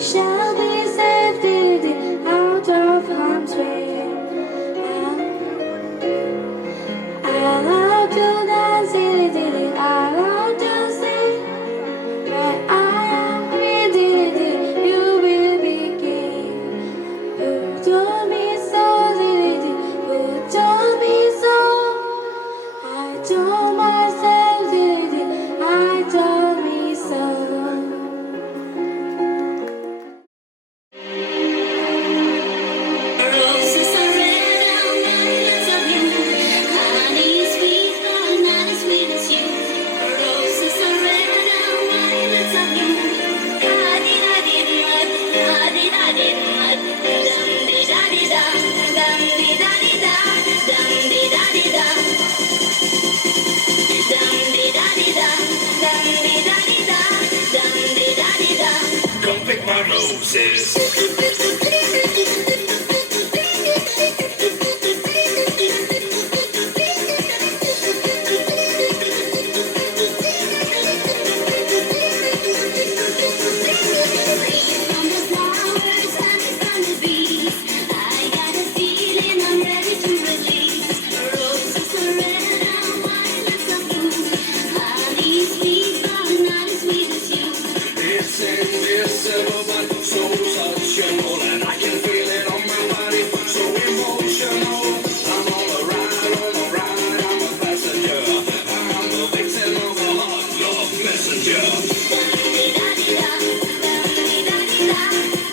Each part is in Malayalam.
shall be saved out of harm's way. I'll do that silly, I'll do say, where I am ready, you will be king. Who told me so, who told me so? I told myself, I told me so. Roses are red and violets are blue. Honey is sweet, but not as sweet as you. Roses are red and violets are blue. Da-di-da-di-da, da-di-da-di-da, dum-di-da-di-da, dum-di-da-di-da, dum-di-da-di-da, dum-di-da-di-da, dum-di-da-di-da, dum-di-da-di-da. Come pick my roses. From the flowers, honey from the bees. I got a feeling I'm ready to release. Roses are red and violets are blue. Honey is sweet, but not as sweet as you. It's invisible but so touchable, and I can feel it on my body, so emotional. I'm on a ride, I'm a passenger. I'm the victim of a hot love messenger. Dum-di-da-di-da, dum-di-da-di-da,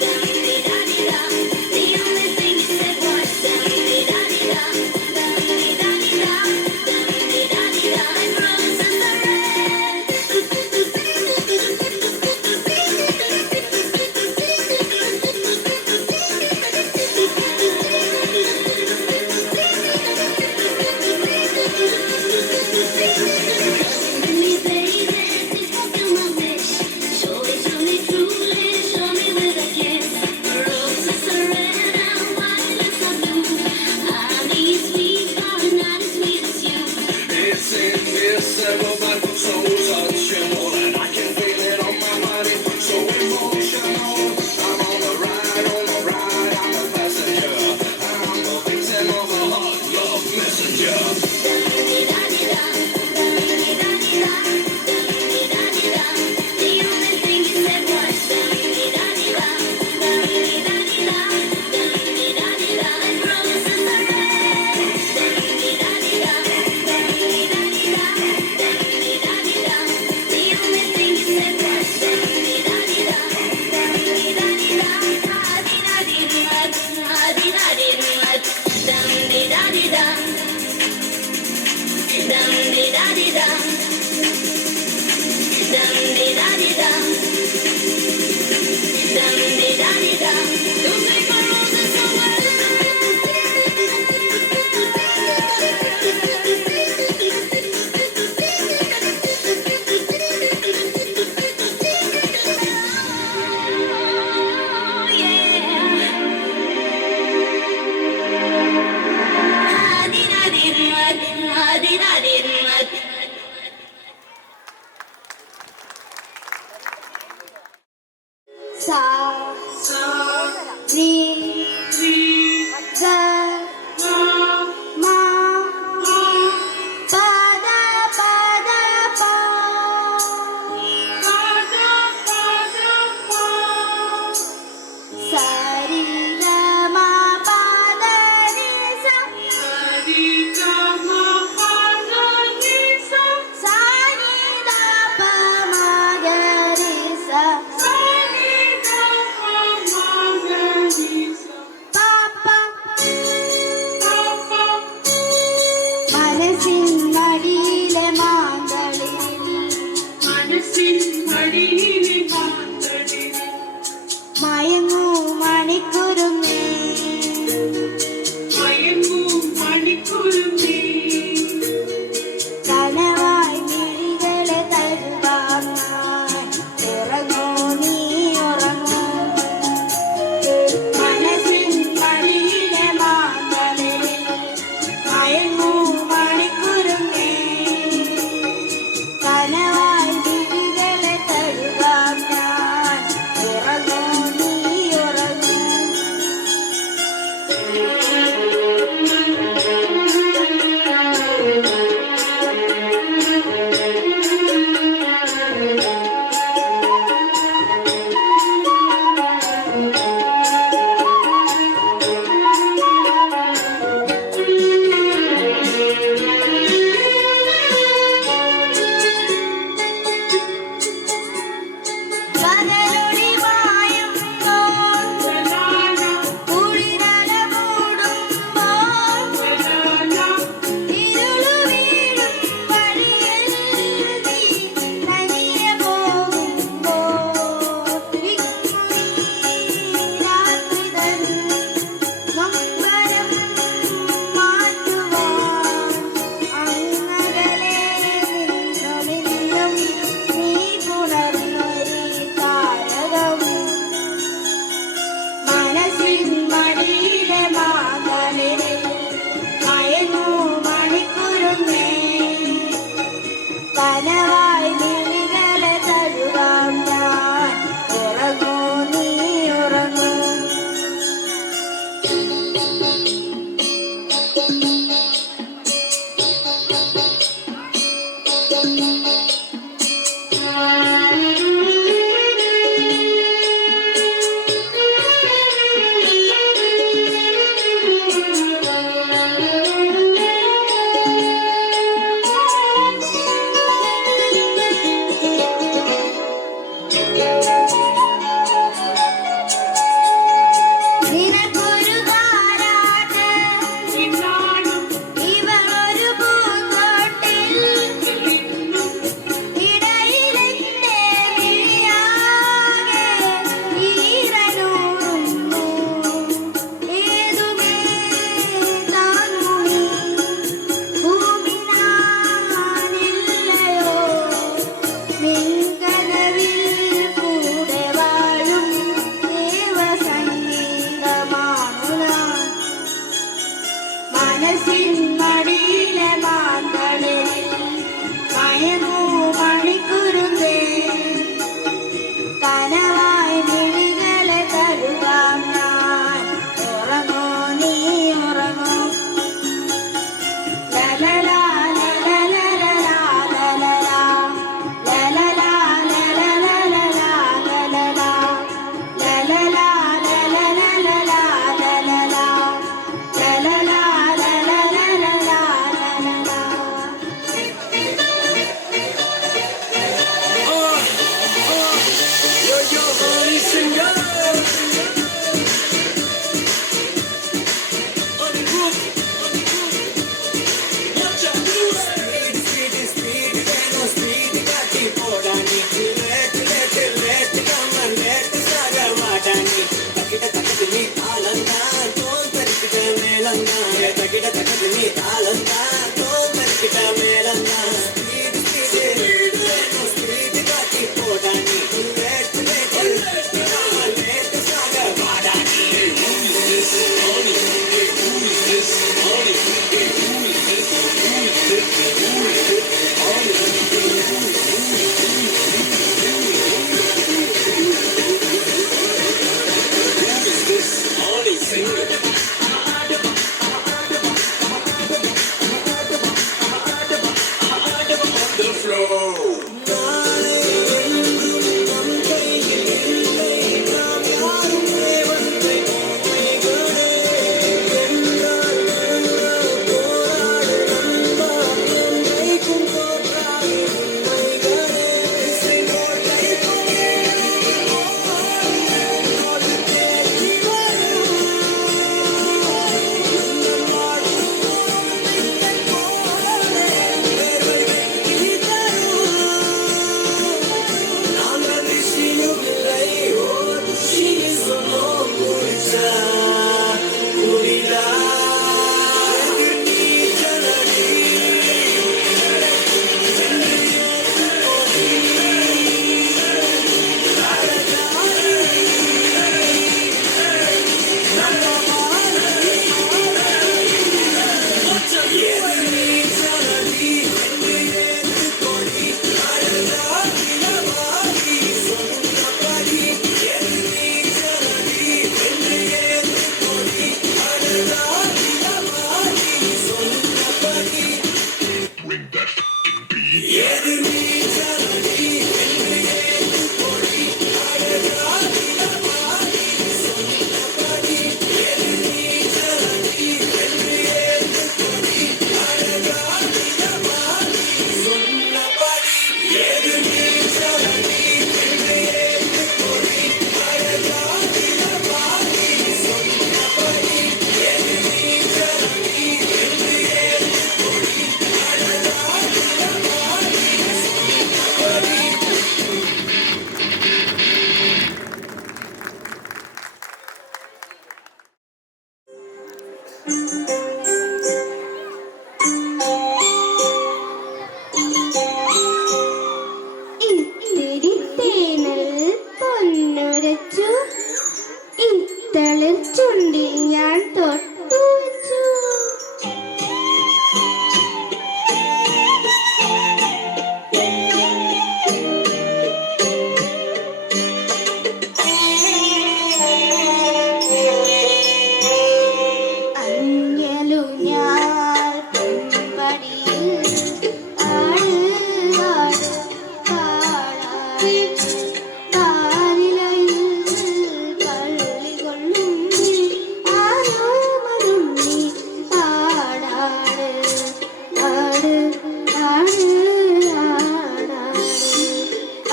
dum-di-da-di-da. The only thing you said was dum-di-da-di-da, dum-di-da-di-da, dum-di-da-di-da. And roses are red. Me, baby, please fulfill my wish. Show it to me truly, show me with a kiss. Roses are red and violets are blue. Honey is sweet, but not as sweet as you. It's invisible but so touchable, and I can feel it on my body, so emotional. I'm on a ride, I'm a passenger. I'm the victim of a hot love messenger. Dum-di-da-di-da, dum-di-da-di-da, dum-di-da-di-da. The only thing you said was dum-di-da-di-da, dum-di-da-di-da, dum-di-da-di-da. And roses are red. Dum-di-da-di-da, dum-di-da-di-da, dum-di-da-di-da. The only thing you said was dum-di-da-di-da, dum-di da-di-da, da-di-da-di-da, da-di-da-di-da, dum-di-da-di-da. Dum-di-da-di-da, dum-di-da-di-da, dum-di-da-di-da. Don't take my roses away. Oh, yeah. Da-di-da-di-da, da-di-da-di-da. Sa, ri, ga, ma, pa da pa da pa, sa ri ga ma pa da ni sa, sa ni da pa ma ga ri sa, പാപ്പ മനസ്സിൻ മടിയിലെ മാങ്കളിൽ മയങ്ങൂ മണിക്കുരുന്നേ കനവായി മിഴികളെ തഴുകാൻ ഉറങ്ങൂ നീ ഉറങ്ങൂ മനസ്സിൻ മടിയിലെ മാങ്കളിൽ മയങ്ങൂ മണിക്കുരുന്നേ കനവായി മിഴികളെ തഴുകാൻ ഉറങ്ങൂ ഇത്തിരി തേനിൽ പൊന്നുരച്ചു, ഇത്തളിർ ചുണ്ടിൽ ഞാൻ തൊട്ടു വച്ചു. അഞ്ഞലുഞ്ഞാൽ പൊൻപടിയിൽ ആട് ആട് താളാടി, താലിലയിൽ കള്ളി കൊള്ളും ആരോമരുണ്ണി ആടാട് ആട് ആട് ആടാട്.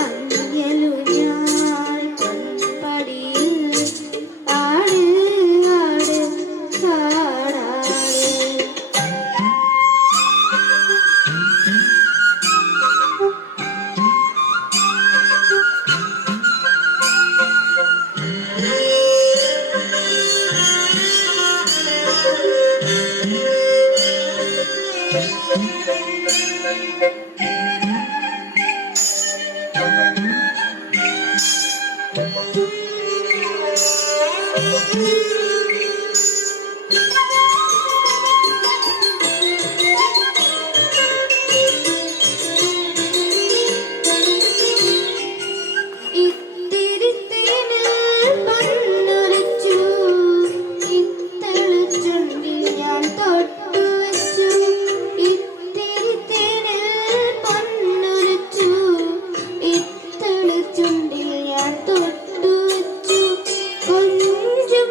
അഞ്ഞലുഞ്ഞാൽ പൊൻപടിയിൽ ആട് ആട് താളാടി. ഇത്തിരി തേനിൽ പൊന്നുരച്ചു, ഇത്തളിർ ചുണ്ടിൽ ഞാൻ തൊട്ടു വച്ചു. ഇത്തിരി തേനിൽ പൊന്നുരച്ചു, ഇത്തളിർ ചുണ്ടിൽ ഞാൻ തൊട്ടു വച്ചു. കൊഞ്ചും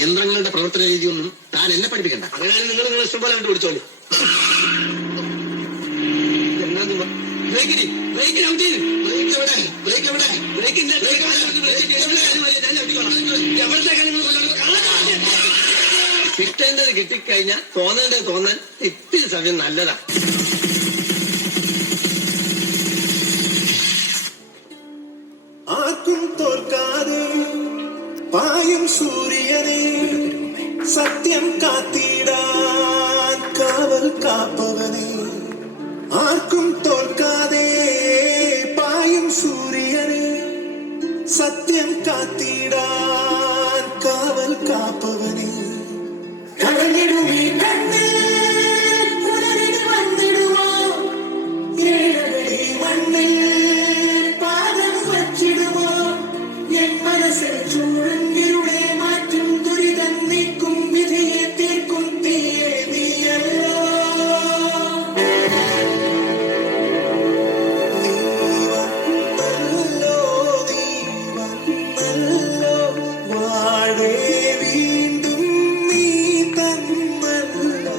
യന്ത്രങ്ങളുടെ പ്രവർത്തന രീതിയൊന്നും താൻ എന്നെ പഠിപ്പിക്കണ്ട. അങ്ങനെയാണെങ്കിൽ നിങ്ങൾ ഇഷ്ടംപോലെ കണ്ടുപിടിച്ചോളൂ. കിട്ടേണ്ടത് കിട്ടിക്കഴിഞ്ഞാൽ തോന്നേണ്ടത് തോന്നാൻ ഇത്തിരി സമയം നല്ലതാ. ആർക്കും തോൽക്കാതെ പായും സൂര്യനെ സത്യം കാത്തിടാൻ കാവൽ കാപ്പവനെ. ആർക്കും തോൽക്കാതെ പായും സൂര്യനെ സത്യം കാത്തിടാൻ കാവൽ കാപ്പവനെ. കടലിടുമീ കണ്ണിൽ പുലരിൽ വന്നിടുമോ ഏഴടി മണ്ണിൽ പാദം വച്ചിടുമോ എൻ മനസ്സിൽ ചൂഴങ്കിയുടെ മാറ്റും ദുരിതം നീക്കും വിധിയെ തീർക്കും തീയെ നീയല്ലോ. നീവന്നല്ലോ വാഴേ വീണ്ടും നീ തന്നല്ലോ.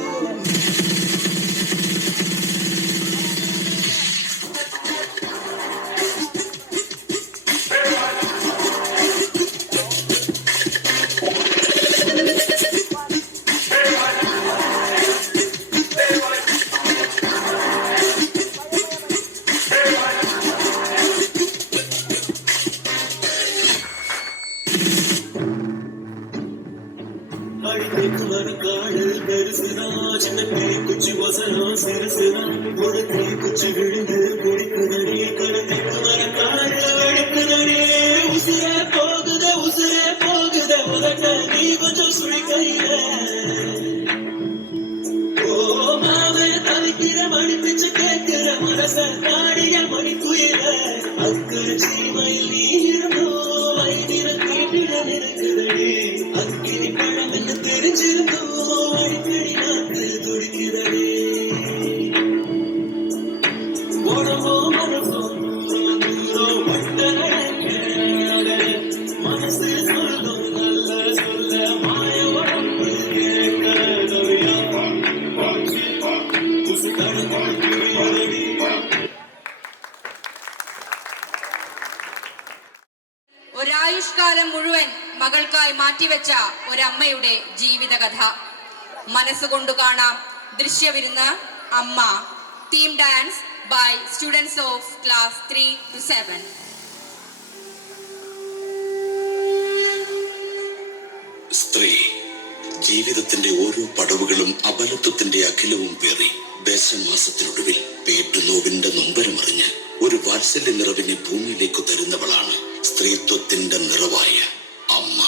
कुछ वसना सिरसना मुड़के कुछ विड़े कुड़िकदड़ी कड़के तुम्हारा काल अड़कदड़ी उसे पोगदे उदट नी बचो सुई कईले ओ मावे तलकिर मणि पिच केकर मनस ताड़िय मणि कुइले अक्कर जीवई नीरनो वैदिर तीटिड निरकदड़ी अक्किनि पळमेन्न तेरिजिरुनो अडिकड़ी नाक्कु तुडिकिदड़ी ओडमो मनसो दूरो वट्टनडक्के मनसु सोल्लो नल्ल सोल्ल माय ओडम्बु केक्कदविया उसकड़ कोटियडी. ഒരായുഷ്കാലം മുഴുവൻ മകൾക്കായി മാറ്റിവെച്ച ഒരമ്മയുടെ ജീവിതകഥ. മനസ്സുകൊണ്ടു കാണാം ദൃശ്യവിരുന്ന് അമ്മ. Theme dance by students of class 3 to 7. സ്ത്രീ ജീവിതത്തിന്റെ ഓരോ പടവുകളും അബലത്വത്തിന്റെ അഖിലവും പേറി ദശമാസത്തിനൊടുവിൽ പേറ്റുനോവിന്റെ നൊമ്പരമറിഞ്ഞ് ഒരു വാത്സല്യ നിറവിനെ ഭൂമിയിലേക്ക് തരുന്നവളാണ് സ്ത്രീത്വത്തിന്റെ നിറവായ അമ്മ.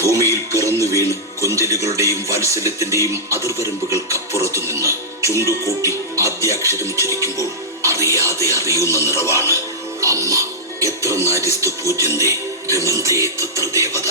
ഭൂമിയിൽ പിറന്നു വീണ് കൊഞ്ചലുകളുടെയും വാത്സല്യത്തിന്റെയും അതിർവരമ്പുകൾക്കപ്പുറത്തു നിന്ന് ചുണ്ടുകൂട്ടി ആദ്യാക്ഷരം ഉച്ചരിക്കുമ്പോൾ അറിയാതെ അറിയുന്ന നിറവാണ് അമ്മ നാരിസ്തു പൂജ്യന്തേ രമന്തേ തത്ര ദേവത.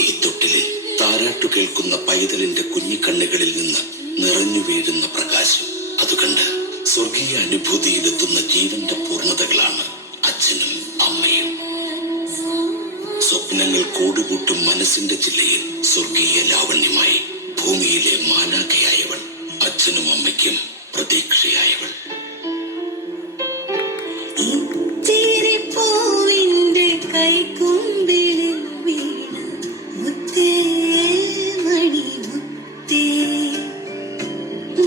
ഈ തൊട്ടിലിൽ താരാട്ടു കേൾക്കുന്ന പൈതലിന്റെ കുഞ്ഞിക്കണ്ണുകളിൽ നിന്ന് നിറഞ്ഞു വീഴുന്ന പ്രകാശം അതുകണ്ട് സ്വർഗീയ അനുഭൂതിയിലെത്തുന്ന ജീവന്റെ പൂർണ്ണതകളാണ് അച്ഛനും അമ്മയും. സ്വപ്നങ്ങൾ കൂടുകൂട്ടും മനസ്സിന്റെ ജില്ലയിൽ സ്വർഗീയ ലാവണ്യമായി ഭൂമിയിലെ മാലാഖയായവൾ, അച്ഛനും അമ്മയ്ക്കും പ്രതീക്ഷയായവൾ. ഇത്തിരി പൂവിന്റെ കൈക്കുമ്പിളിൽ വീണ മുത്തേ മണിമുത്തേ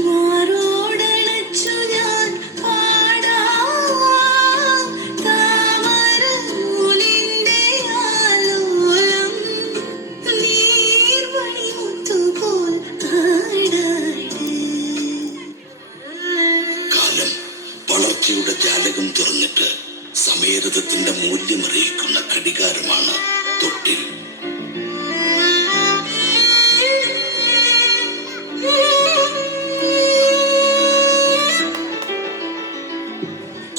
മാറോടണച്ചു ഞാൻ പാടാം താമരനൂലിന്റെ ആലോലം നീർമണിമുത്തുപോൽ ആടാട്. കാലം വളർച്ചയുടെ ജാലകം തുറന്നിട്ട് സമയരഥത്തിന്റെ മൂല്യമറിയിക്കുന്ന ഘടികാരമാണ് തൊട്ടിൽ.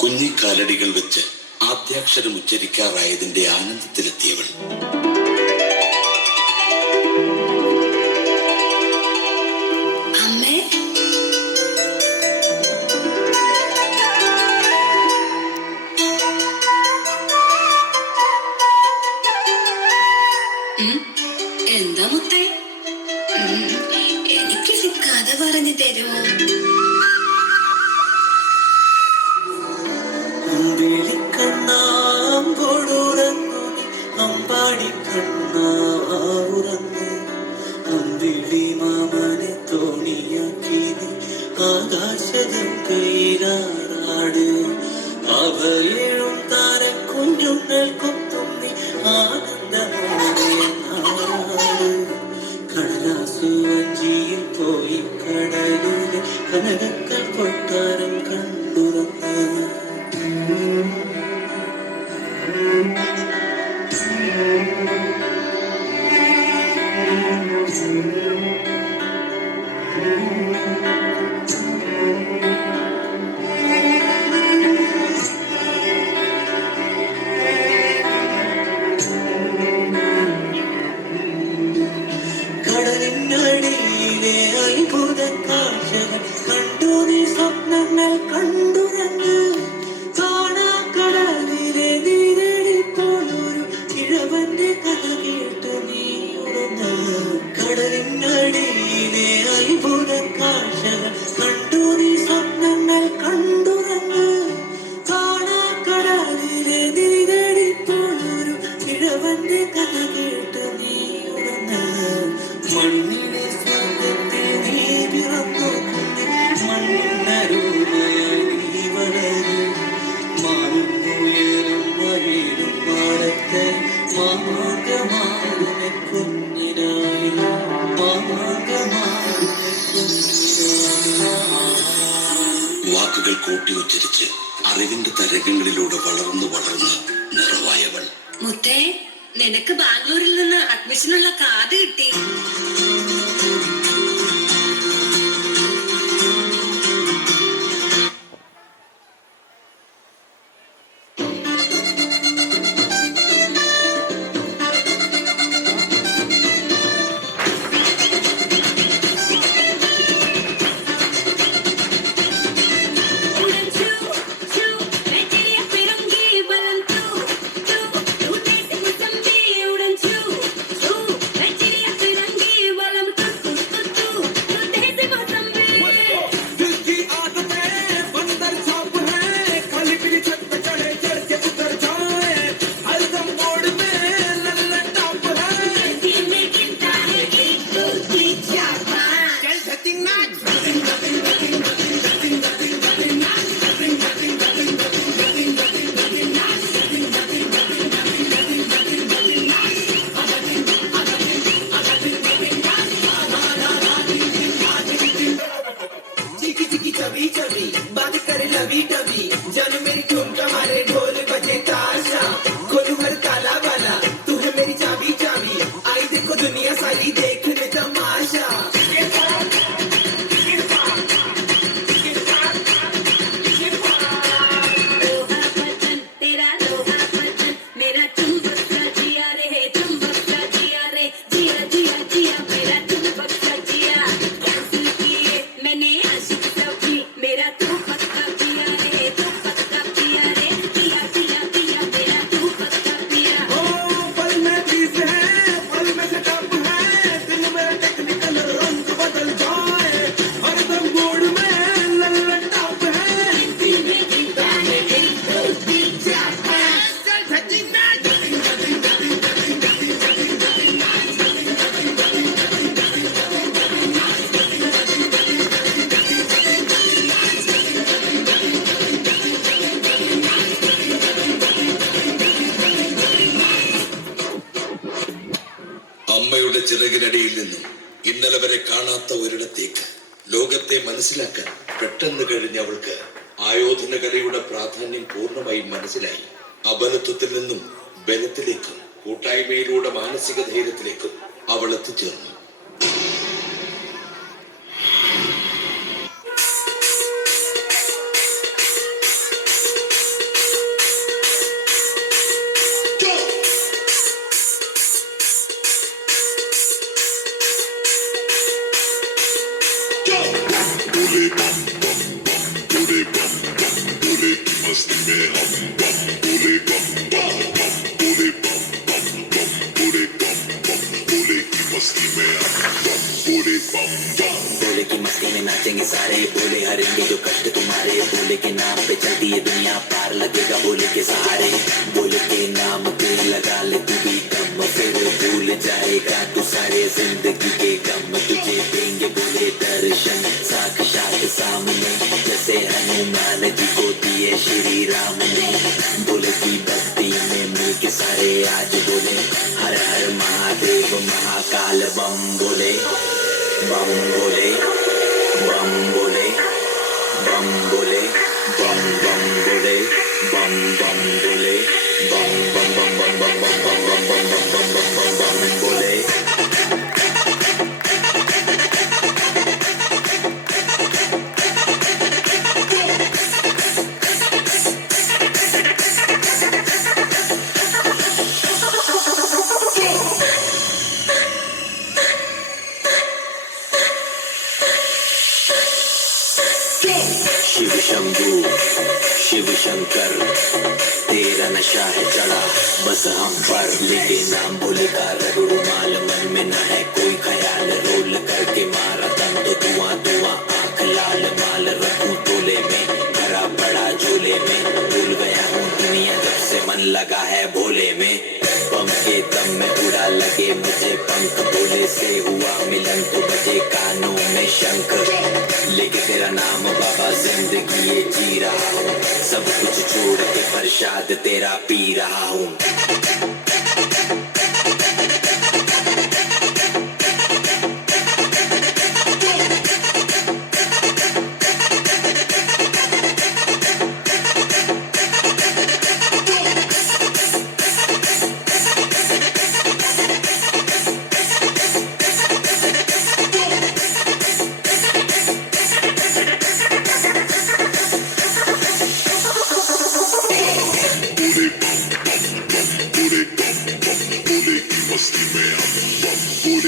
കുഞ്ഞിക്കാലടികൾ വെച്ച് ആദ്യാക്ഷരം ഉച്ചരിക്കാറായതിന്റെ ആനന്ദത്തിലെത്തിയവൾ. അമ്മേ എന്താ മുത്തേ? എനിക്കൊരു കഥ പറഞ്ഞു തരുമോ? അമ്പിളിക്കണ്ണാമ്പോടുറങ്ങു അമ്പാടിക്കണ്ണാവുറങ്ങ് അമ്പിളി മാമനെ തോണിയാക്കി ആകാശകൈലാറാട് അവയേഴും താര കുഞ്ഞുങ്ങൾക്കൊത്തും നീ ആനന്ദമോടെ കടലാസു വഞ്ചിയിൽ പോയി കടലിലെ കനകക്കൽ കൊട്ടാരം കണ്ടുറങ്ങ്. കടലിനടിയിലെ അത്ഭുത കാഴ്ചകൾ കണ്ടു നീ സ്വപ്നങ്ങൾ കണ്ടുറങ്ങ് കാണാക്കടലിലെ നീരടിപ്പോളൊരു കിഴവന്റെ കഥ കേട്ട് നീ ഉറങ്ങ്. കടലിനടിയിലെ അത്ഭുത കാഴ്ചകൾ കണ്ടു നീ സ്വപ്നങ്ങൾ കണ്ടുറങ്ങ് കാണാക്കടലിലെ നീരടിപ്പോളൊരു കിഴവന്റെ കഥ കേട്ട് നീ ഉറങ്ങ്. മണ്ണിലെ സ്വർഗത്തിൽ നീ പിറന്നു മണ്ണരുമയായി നീ വളരും മാനും ഉയരും മഴയിലും മാറത്തെ മാമാകമാടുന്ന കുഞ്ഞിനായി മാമാകമാടുന്ന കുഞ്ഞിനായി. വാക്കുകൾ കൂട്ടി ഉച്ചരിച്ച് അറിവിന്റെ തരംഗങ്ങളിലൂടെ വളർന്നു വളർന്ന് നിറവായവൾ. മുത്തേ, നിനക്ക് ബാംഗ്ലൂരിൽ നിന്ന് അഡ്മിഷനുള്ള കാർഡ് കിട്ടി. छवि बात करे लवी डबी जानू मेरी ठुमका मारे ढोल बजे ताशा खोलू हर ताला वाला तू है मेरी चाबी चाबी आई देखो दुनिया सारी देखने तमाशा लोहा बदन तेरा लोहा बदन मेरा चुंबक सा जिया रे चुंबक सा जिया रे जिया जिया जिया मेरा चुंबक सा जिया कैंसिल किए मैंने आशिक सभी मेरा तू पक्का पिया रे तू पक्का पिया रे पिया पिया पिया मेरा तू पक्का पिया ओ पल में चीज है पल में से टप है दिल में टेक्निकल रंग बदल जाए हरदम मूड में लल्लन टप है दिल में जीता है मेरी दोस्ती चाहता അമ്മയുടെ ചിറകിനടിയിൽ നിന്നും ഇന്നലെ വരെ കാണാത്ത ഒരിടത്തേക്ക് ലോകത്തെ മനസ്സിലാക്കാൻ പെട്ടെന്ന് കഴിഞ്ഞ അവൾക്ക് ആയോധന കലയുടെ പ്രാധാന്യം പൂർണ്ണമായും മനസ്സിലായി. അബലത്വത്തിൽ നിന്നും ബലത്തിലേക്കും കൂട്ടായ്മയിലൂടെ മാനസിക ധൈര്യത്തിലേക്കും അവൾ എത്തിച്ചേർന്നു. बोले की मस्ती में नाचेंगे सारे बोले हरेंगे जो कष्ट तुम्हारे बोले के नाम पे चलती है दुनिया पार लगेगा बोले के सहारे बोले के नाम पे लगा ले तू भी कम फिर भूल जाएगा तू सारे जिंदगी के गम तुझे देंगे बोले दर्शन साक्षात सामने जैसे हनुमान जी को दिए श्री राम ने बोले की भक्ति में मिल के सारे आज बोले हर हर महादेव महाकाल बम बोले बम बोले बम बोले बम बोले बम बम बोले बम बम बोले बम बम बम बम बम बम बम बम बम बम बम बम बम बम बोले शिव शंभू शिव शंकर तेरा नशा है चढ़ा बस हम पर लेके नाम बोले का रगड़ू माल मन में न है कोई ख्याल रोल करके मारा तन तो धुआं धुआं आंख लाल माल रखूं तोले में भरा पड़ा झोले में भूल गया हूँ दुनिया जब से मन लगा है भोले में बम के दम में उड़ा लगे मुझे पंख बोले से हुआ मिलन तो बजे कानों में शंख लेके तेरा नाम बाबा जिंदगी ये जी रहा हूँ सब कुछ छोड़ के प्रसाद तेरा पी रहा हूँ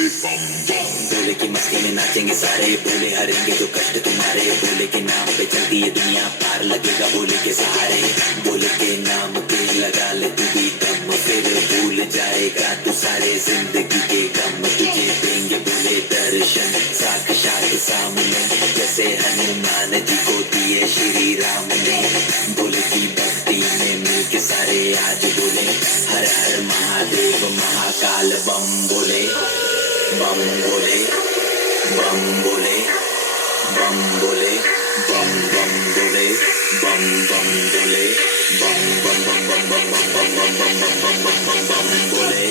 बोले की मस्ती में नाचेंगे सारे बोले हरेंगे जो कष्ट तुम्हारे बोले के नाम पे चलती है दुनिया पार लगेगा बोले के सहारे बोले के नाम पे लगा ले तू भी दम फिर भूल जाएगा तू सारे जिंदगी के गम तुझे देंगे बोले दर्शन साक्षात सामने जैसे हनुमान जी को दिए श्री राम ने बोले की भक्ति में मिल के सारे आज बोले हर हर महादेव महाकाल बम बोले बम बोले बम बोले बम बोले बम बम बोले बम बम बोले बम बम बम बम बम बम बम बम बम बम बम बम बम बोले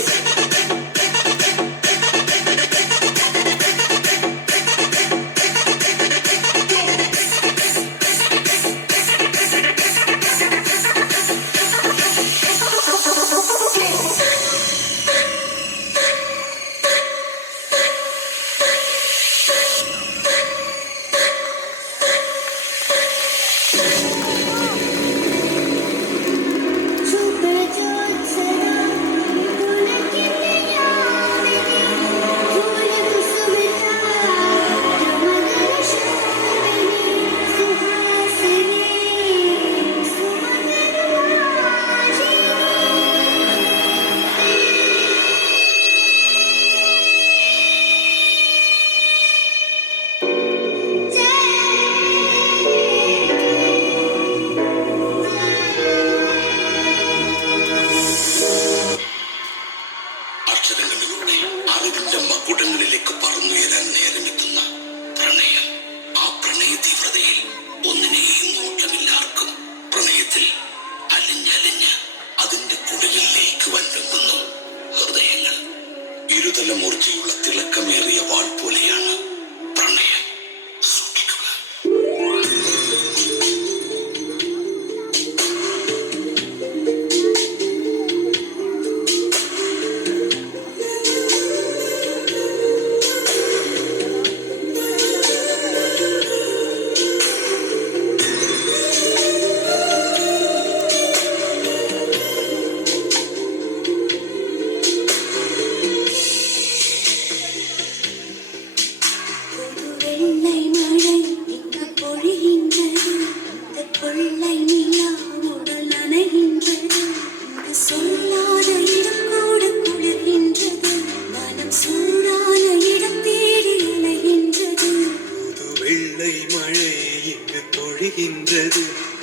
பொழிகின்றது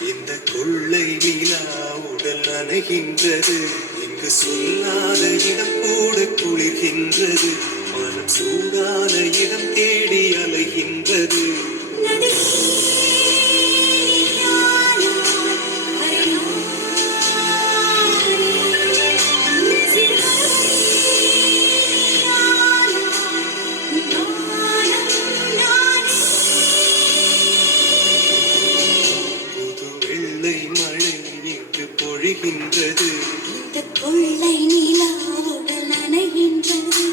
இந்த கொள்ளை நிலா உடல் நனைகின்றது இங்கு சொல்லாத இடம் கூட குளிர்கின்றது மனம் சூடான இடம் தேடி அலைகின்றது புது வெள்ளை மழை இங்கு பொழிகின்றது இந்த கொள்ளை நிலா உடல் நனைகின்றது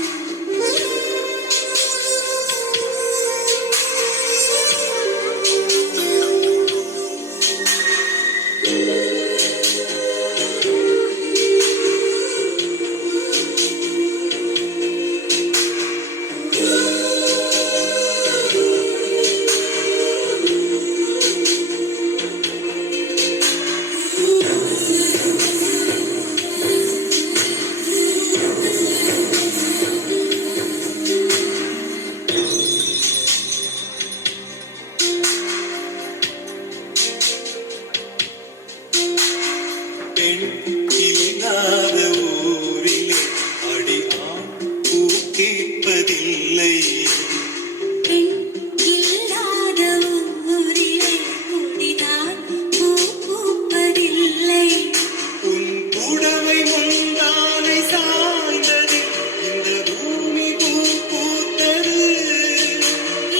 பெண் இல்லாத ஊரிலே அடி ஆண் பூ கேட்பதில்லை பெண் இல்லாத ஊரிலே கொடிதான் பூ பூப்பதில்லை உன் புடவை முந்தானை சாய்ந்தது இந்த பூமி பூ பூத்தது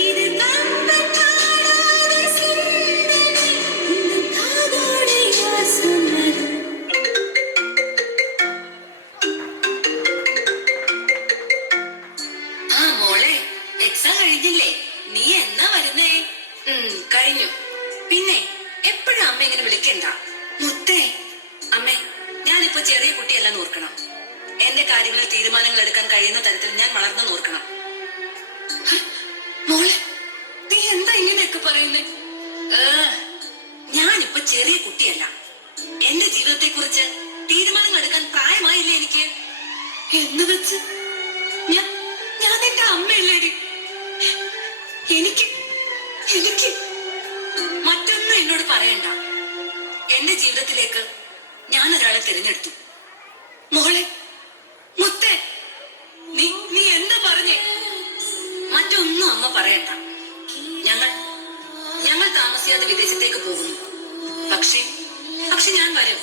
இது கம்பன் காணாத சிந்தனை இந்த காதோடு யார் சொன்னது ആ മോളെ എക്സാം കഴിഞ്ഞില്ലേ നീ എന്നാ വരുന്നേ കഴിഞ്ഞു പിന്നെ എപ്പോഴും അമ്മ ഇങ്ങനെ വിളിക്കണ്ട മുത്തേ അമ്മേ ഞാനിപ്പോ ചെറിയ കുട്ടിയല്ലെന്ന് ഓർക്കണം എന്റെ കാര്യങ്ങളിൽ തീരുമാനങ്ങൾ എടുക്കാൻ കഴിയുന്ന തരത്തിൽ ഞാൻ വളർന്നു നോക്കണം മോളെ നീ എന്താ ഇങ്ങനെയൊക്കെ പറയുന്നേ ഞാനിപ്പോ ചെറിയ കുട്ടിയല്ല എന്റെ ജീവിതത്തെ കുറിച്ച് തീരുമാനങ്ങൾ എടുക്കാൻ പ്രായമായില്ലേ എനിക്ക് എന്ന് വെച്ച് ഞാൻ എന്റെ അമ്മയല്ലേടി എനിക്ക് എനിക്ക് മറ്റൊന്നും എന്നോട് പറയണ്ട എന്റെ ജീവിതത്തിലേക്ക് ഞാൻ ഒരാളെ തിരഞ്ഞെടുത്തു മോളെ മുത്തേ നീ എന്താ പറഞ്ഞേ മറ്റൊന്നും അമ്മ പറയണ്ട ഞങ്ങൾ താമസിയാതെ വിദേശത്തേക്ക് പോകുന്നു പക്ഷേ ഞാൻ വരും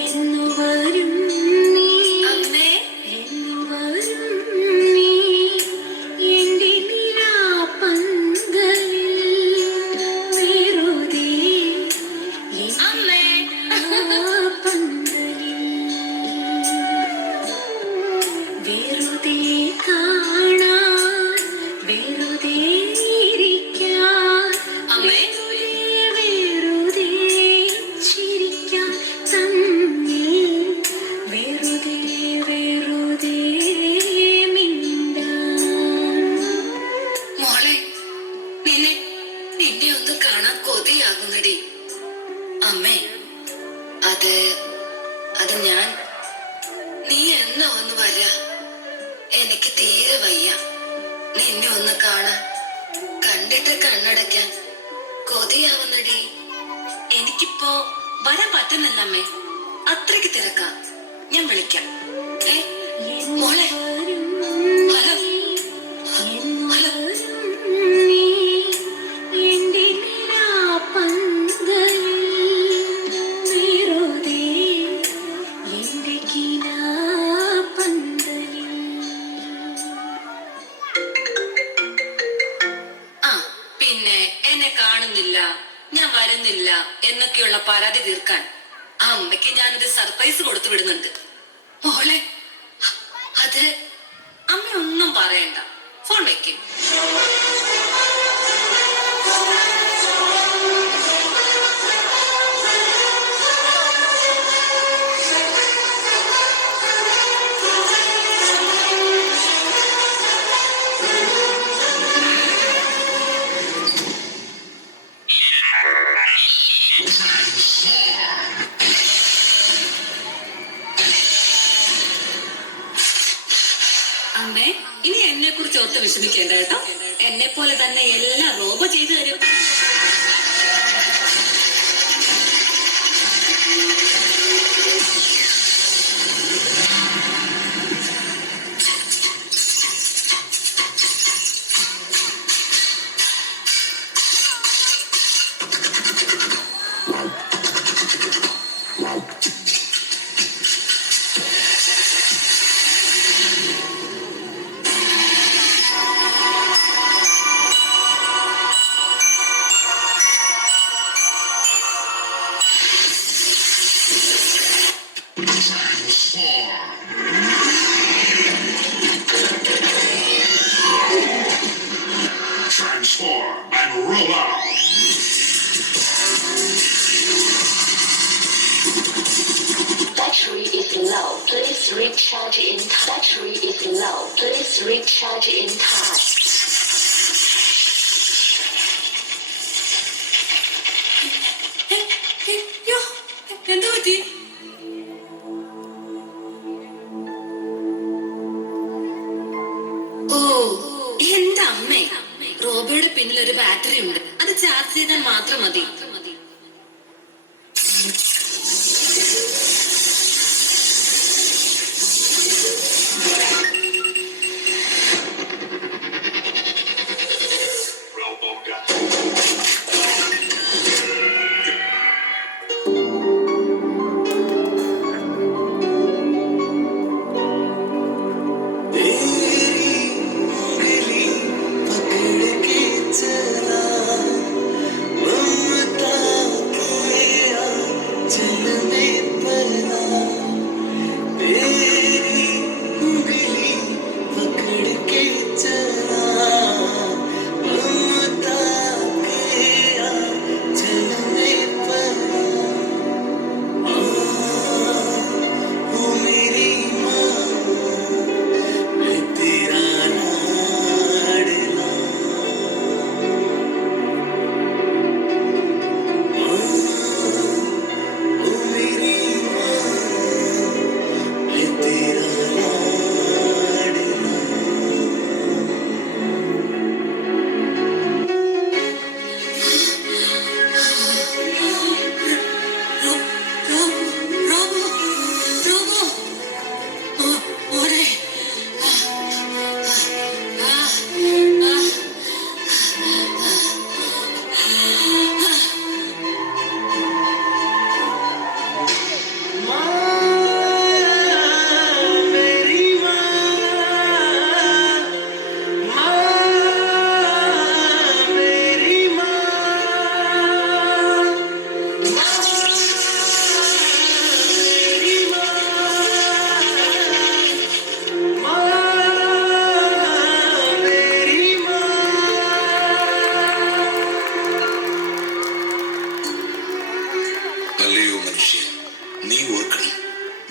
എന്നു വരും നീ അമ്മേ എന്നു വരും നീ എന്റെ നിലാപ്പന്തലിൽ വെറുതെ അമ്മേ പന്തലിൽ വെറുതെ കാണാൻ വെറുതെ ഇരിക്കാൻ അമ്മേ വെറുതെ ചിരിക്കാൻ തമ്മിൽ വെറുതെ വെറുതെ മിണ്ടാൻ മോളെ നിന്നെ ഒന്ന് കാണാൻ കൊതിയാകുന്നടി അമ്മേ അത് ഞാൻ നീ എന്നാ ഒന്ന് വരാ എനിക്ക് തീരെ വയ്യ നിന്നെ ഒന്ന് കാണാൻ കണ്ടിട്ട് കണ്ണടയ്ക്കാൻ കൊതിയാവുന്നടി എനിക്കിപ്പോ വരാൻ പറ്റുന്നില്ല അമ്മേ അത്രയ്ക്ക് തിരക്കാ ഞാൻ വിളിക്കാം മോളെ ഹലോ ഹലോ നീ എന്റെ നിലാപ്പന്തലിൽ വെറുതെ എന്റെ കിനാപ്പന്തലിൽ ആ പിന്നെ എന്നെ കാണുന്നില്ല ഞാൻ വരുന്നില്ല എന്നൊക്കെയുള്ള പരാതി തീർക്കാൻ ആ അമ്മയ്ക്ക് ഞാനൊരു സർപ്രൈസ് കൊടുത്തു വിടുന്നുണ്ട് മോളെ അത് അമ്മ ഒന്നും പറയണ്ട ഫോൺ വെക്കും വിഷമിക്കേണ്ട കേട്ടോ. എന്നെ പോലെ തന്നെ എല്ലാം റോബോ ചെയ്തു തരും. Transform and roll out. Battery is low. Please recharge in time. Battery is low. Please recharge in time. എന്താ പറ്റി? ഓ, എന്റെ അമ്മേ, റോബോയുടെ പിന്നിൽ ഒരു ബാറ്ററി ഉണ്ട്. അത് ചാർജ് ചെയ്താൽ മാത്രം മതി.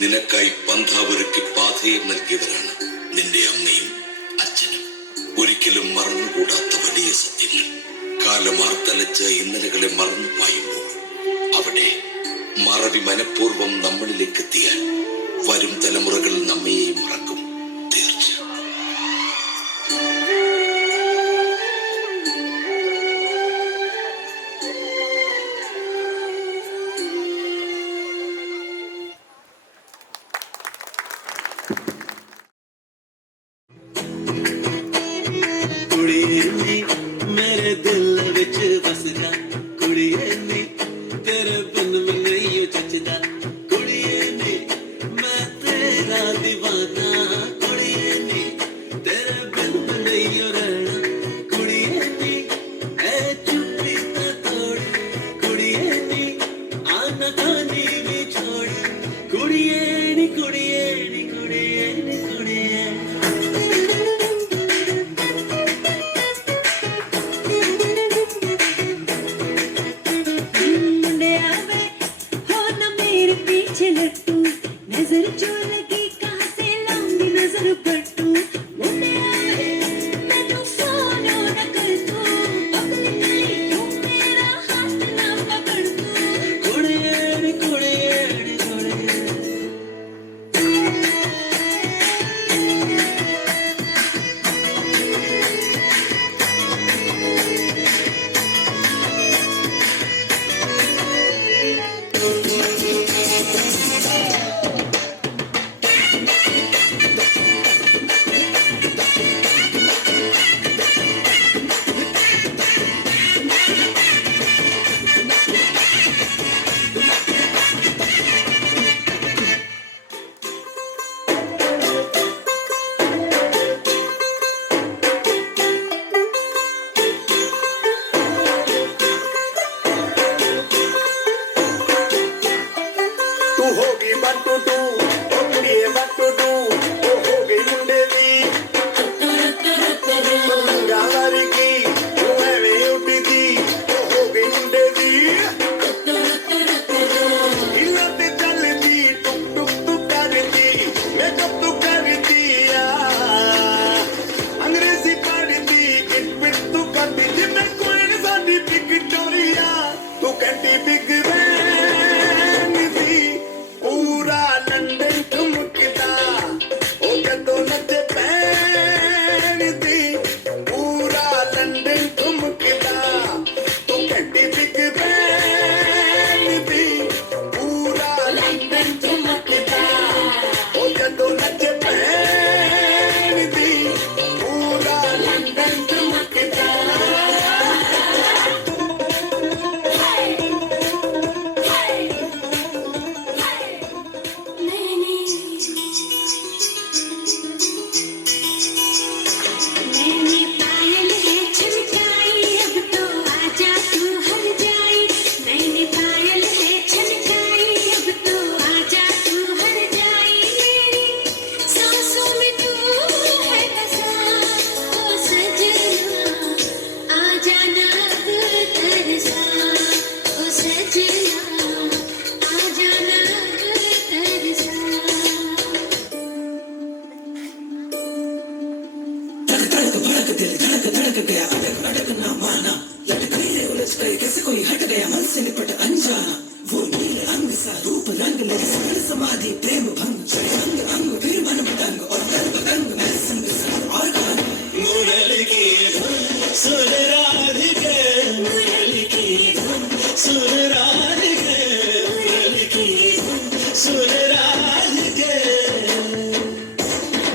നിനക്കായി പന്ഥാവൊരുക്കി പാഥേയം നൽകിയവരാണ് നിന്റെ അമ്മയും അച്ഛനും. ഒരിക്കലും മറന്നുകൂടാത്ത വലിയ സത്യങ്ങൾ. കാലമാർത്തലച്ച ഇന്നലകളെ മറന്നു പായുമ്പോൾ അവിടെ മറവി മനഃപൂർവ്വം നമ്മളിലേക്ക് എത്തിയാൽ വരും തലമുറകൾ നമ്മയെയും മറക്കും. തീർച്ച. मेरे दिल विच बस जा कुड़िए नी तेरे बिन मैं नहीं जचदा कुड़िए नी मैं तेरा दीवाना कुड़िए नी तेरे बिन मैं नहीं रहना कुड़िए नी ऐ चुप्पी ता तोड़ कुड़िए नी आना कानी भी छोड़ कुड़िए नी कुड़िए नी कुड़िए नी कुड़िए सूरज गए कैसे कोई हट गया मन से निपट अनजाना वो नील अंग सा रूप रंग लगी सकल समाधि प्रेम भंग अंग अंग फिर मन मटंग और गर्भ गंग में संग संग और गान मुरली की धुन सुन राधिके मुरली की धुन सुन राधिके मुरली की धुन सुन राधिके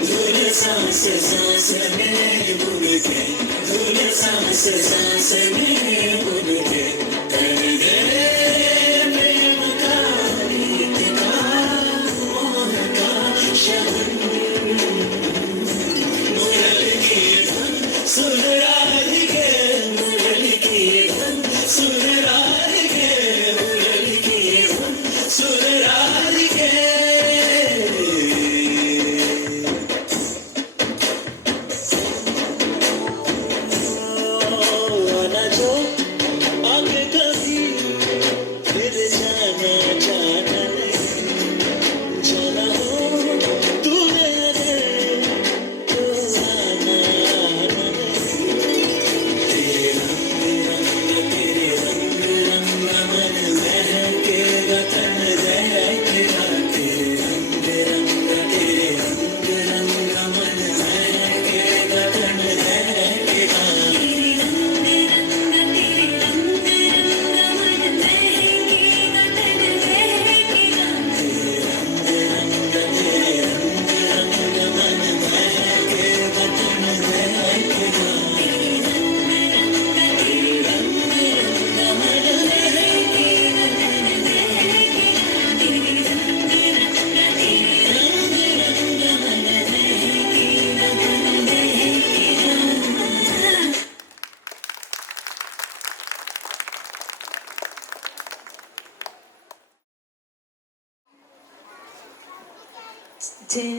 धुन सांस सांस में बुन के धुन सांस सांस में बुन के कर दे प्रेम का गीत का मोह का शब्द मुरली की धुन सुन राधिके मुरली की धुन सुन राधिके मुरली की धुन सुन राधिके आना जो आगे कभी फिर जाना जाना नहीं जाना हो तूने अगर तो आना आना नहीं तेरे रंग रंग मन महकेगा तन दहकेगा तेरे रंग मन महकेगा तन दहकेगा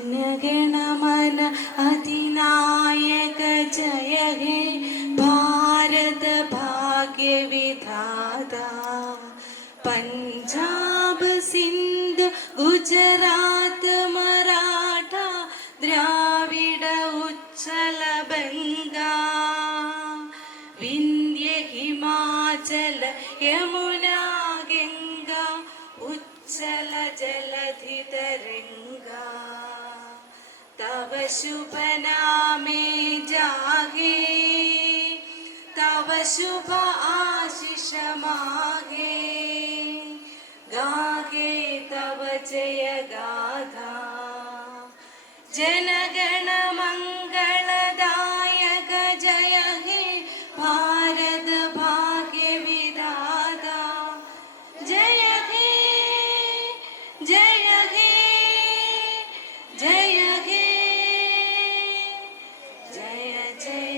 जनगणमन अधिनायक जय हे भारत भाग्य विधाता पंजाब सिंध गुजरात मराठा द्राविड उच्चल बंगा विंध्य हिमाचल यमुना गंगा उच्चल जलधि तरंगा तव शुभ नामे जागे तव शुभ आशीष मागे गागे तव जय गाथा जनगण मंगलदायक जय हे भारत भाग्य विधाता जय हे जय हे जय हे जय जय